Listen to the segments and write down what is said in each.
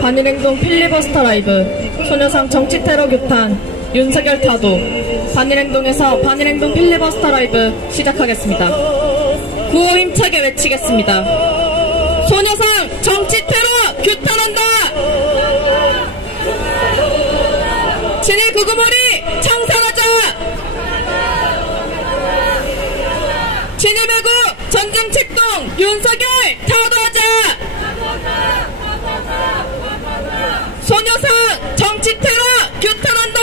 반일행동 필리버스터 라이브, 소녀상 정치테러 규탄, 윤석열 타도, 반일행동에서 반일행동 필리버스터 라이브 시작하겠습니다. 구호 힘차게 외치겠습니다. 소녀상 정치테러 규탄한다! 친일 구구몰이 청산하자! 친일 매국 전쟁 책동 윤석열 타도하자! 소녀상 정치테러 규탄한다!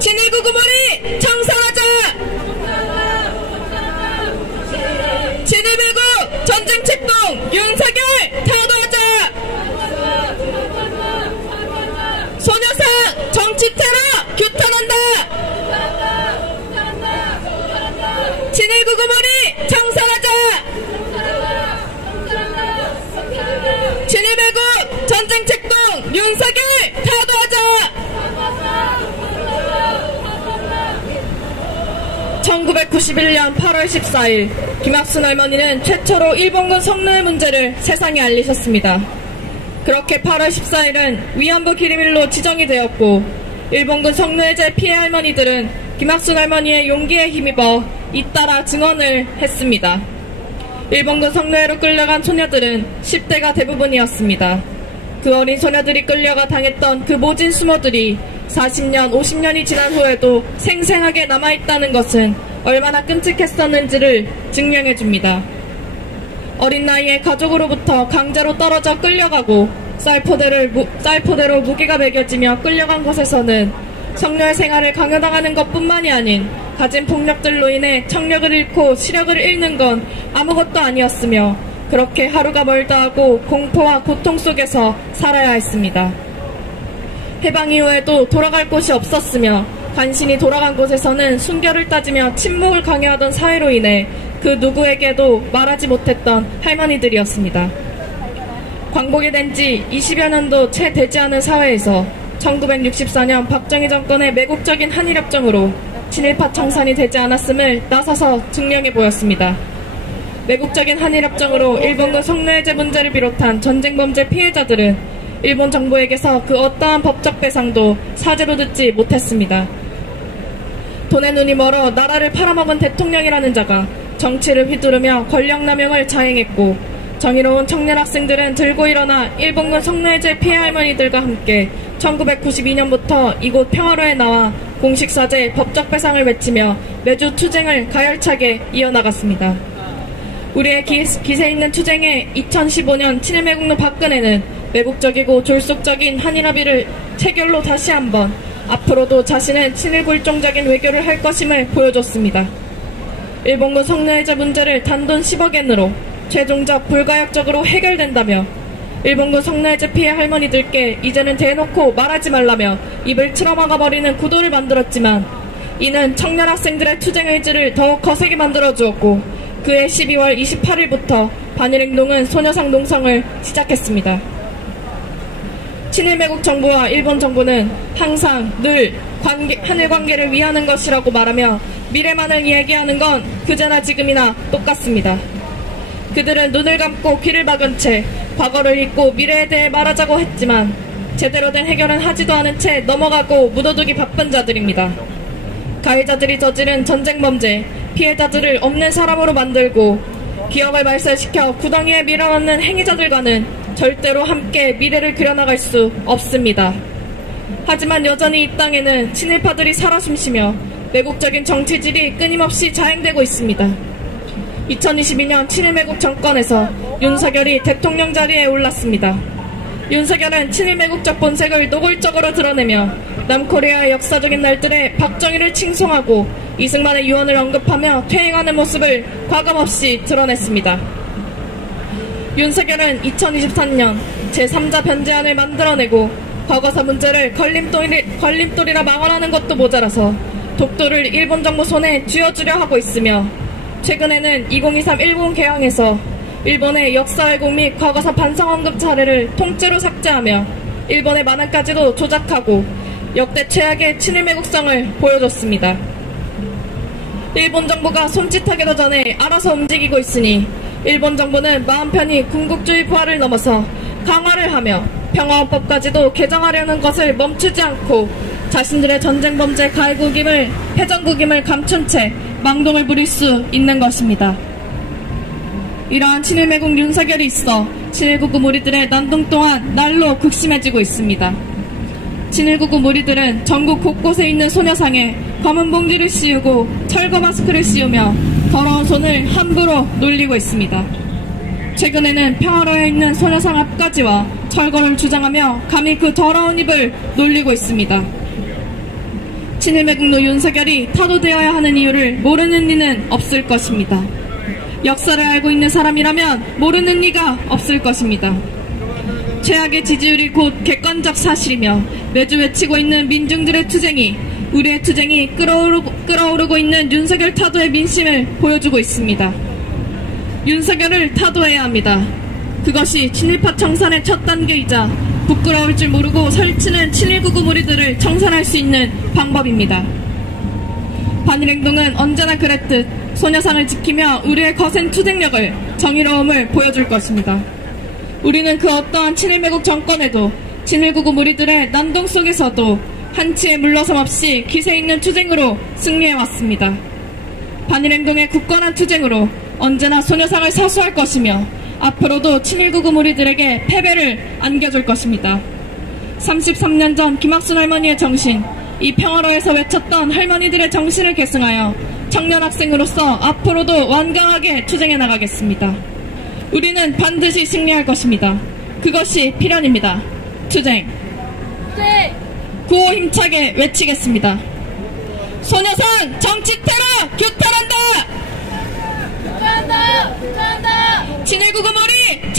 친일 구구몰이 청산하자! 친일 매국 전쟁 책동 윤석열 타도하자! 소녀상 정치테러 규탄한다! 친일 구구몰이 청산하자! 친일 매국 전쟁 책동 윤석열 타도하자! 1991년 8월 14일 김학순 할머니는 최초로 일본군 성노예 문제를 세상에 알리셨습니다. 그렇게 8월 14일은 위안부 기림일로 지정이 되었고 일본군 성노예제 피해 할머니들은 김학순 할머니의 용기에 힘입어 잇따라 증언을 했습니다. 일본군 성노예로 끌려간 소녀들은 10대가 대부분이었습니다. 그 어린 소녀들이 끌려가 당했던 그 모진 수모들이 40년, 50년이 지난 후에도 생생하게 남아있다는 것은 얼마나 끔찍했었는지를 증명해줍니다. 어린 나이에 가족으로부터 강제로 떨어져 끌려가고 쌀포대로 무게가 매겨지며 끌려간 곳에서는 성노예 생활을 강요당하는 것뿐만이 아닌 가진 폭력들로 인해 청력을 잃고 시력을 잃는 건 아무것도 아니었으며 그렇게 하루가 멀다 하고 공포와 고통 속에서 살아야 했습니다. 해방 이후에도 돌아갈 곳이 없었으며 간신히 돌아간 곳에서는 순결을 따지며 침묵을 강요하던 사회로 인해 그 누구에게도 말하지 못했던 할머니들이었습니다. 광복이 된 지 20여 년도 채 되지 않은 사회에서 1964년 박정희 정권의 매국적인 한일협정으로 친일파 청산이 되지 않았음을 나서서 증명해 보였습니다. 매국적인 한일협정으로 일본군 성노예제 문제를 비롯한 전쟁범죄 피해자들은 일본 정부에게서 그 어떠한 법적 배상도 사죄로 듣지 못했습니다. 돈에 눈이 멀어 나라를 팔아먹은 대통령이라는 자가 정치를 휘두르며 권력남용을 자행했고 정의로운 청년 학생들은 들고 일어나 일본군 성노예제 피해 할머니들과 함께 1992년부터 이곳 평화로에 나와 공식 사죄, 법적 배상을 외치며 매주 투쟁을 가열차게 이어나갔습니다. 우리의 기세 있는 투쟁에 2015년 친일 매국노 박근혜는 매국적이고 졸속적인 한일합의를 체결로 다시 한번 앞으로도 자신은 친일 굴종적인 외교를 할 것임을 보여줬습니다. 일본군 성노예제 문제를 단돈 10억엔으로 최종적 불가역적으로 해결된다며 일본군 성노예제 피해 할머니들께 이제는 대놓고 말하지 말라며 입을 틀어막아버리는 구도를 만들었지만 이는 청년 학생들의 투쟁 의지를 더욱 거세게 만들어주었고 그해 12월 28일부터 반일행동은 소녀상 농성을 시작했습니다. 친일 매국 정부와 일본 정부는 항상 늘 한일 관계를 위하는 것이라고 말하며 미래만을 이야기하는 건 그제나 지금이나 똑같습니다. 그들은 눈을 감고 귀를 막은 채 과거를 잊고 미래에 대해 말하자고 했지만 제대로 된 해결은 하지도 않은 채 넘어가고 묻어두기 바쁜 자들입니다. 가해자들이 저지른 전쟁범죄, 피해자들을 없는 사람으로 만들고 기업을 말살시켜 구덩이에 밀어넣는 행위자들과는 절대로 함께 미래를 그려나갈 수 없습니다. 하지만 여전히 이 땅에는 친일파들이 살아 숨쉬며 매국적인 정치질이 끊임없이 자행되고 있습니다. 2022년 친일 매국 정권에서 윤석열이 대통령 자리에 올랐습니다. 윤석열은 친일 매국적 본색을 노골적으로 드러내며 남코리아의 역사적인 날들에 박정희를 칭송하고 이승만의 유언을 언급하며 퇴행하는 모습을 과감없이 드러냈습니다. 윤석열은 2023년 제3자 변제안을 만들어내고 과거사 문제를 걸림돌이라 망언하는 것도 모자라서 독도를 일본 정부 손에 쥐어주려 하고 있으며 최근에는 2023 일본 개항에서 일본의 역사 왜곡 및 과거사 반성 언급 사례를 통째로 삭제하며 일본의 만행까지도 조작하고 역대 최악의 친일 매국성을 보여줬습니다. 일본 정부가 손짓하기도 전에 알아서 움직이고 있으니 일본 정부는 마음 편히 군국주의 부활을 넘어서 강화를 하며 평화헌법까지도 개정하려는 것을 멈추지 않고 자신들의 전쟁 범죄 가해국임을 패전국임을 감춘 채 망동을 부릴 수 있는 것입니다. 이러한 친일매국 윤석열이 있어 친일구구 무리들의 난동 또한 날로 극심해지고 있습니다. 친일구구 무리들은 전국 곳곳에 있는 소녀상에 검은 봉지를 씌우고 철거 마스크를 씌우며 더러운 손을 함부로 놀리고 있습니다. 최근에는 평화로에 있는 소녀상 앞까지와 철거를 주장하며 감히 그 더러운 입을 놀리고 있습니다. 친일매국노 윤석열이 타도되어야 하는 이유를 모르는 이는 없을 것입니다. 역사를 알고 있는 사람이라면 모르는 리가 없을 것입니다. 최악의 지지율이 곧 객관적 사실이며 매주 외치고 있는 민중들의 투쟁이 우리의 투쟁이 끓어오르고 있는 윤석열 타도의 민심을 보여주고 있습니다. 윤석열을 타도해야 합니다. 그것이 친일파 청산의 첫 단계이자 부끄러울 줄 모르고 설치는 친일구구 무리들을 청산할 수 있는 방법입니다. 반일행동은 언제나 그랬듯 소녀상을 지키며 우리의 거센 투쟁력을 정의로움을 보여줄 것입니다. 우리는 그 어떠한 친일매국 정권에도 친일구구 무리들의 난동 속에서도 한치의 물러섬 없이 기세 있는 투쟁으로 승리해왔습니다. 반일행동의 굳건한 투쟁으로 언제나 소녀상을 사수할 것이며 앞으로도 친일구구 무리들에게 패배를 안겨줄 것입니다. 33년 전 김학순 할머니의 정신, 이 평화로에서 외쳤던 할머니들의 정신을 계승하여 청년 학생으로서 앞으로도 완강하게 투쟁해 나가겠습니다. 우리는 반드시 승리할 것입니다. 그것이 필연입니다. 투쟁! 구호 힘차게 외치겠습니다. 소녀상 정치 테러 규탄한다! 규탄한다! 규탄한다! 친일구구 무리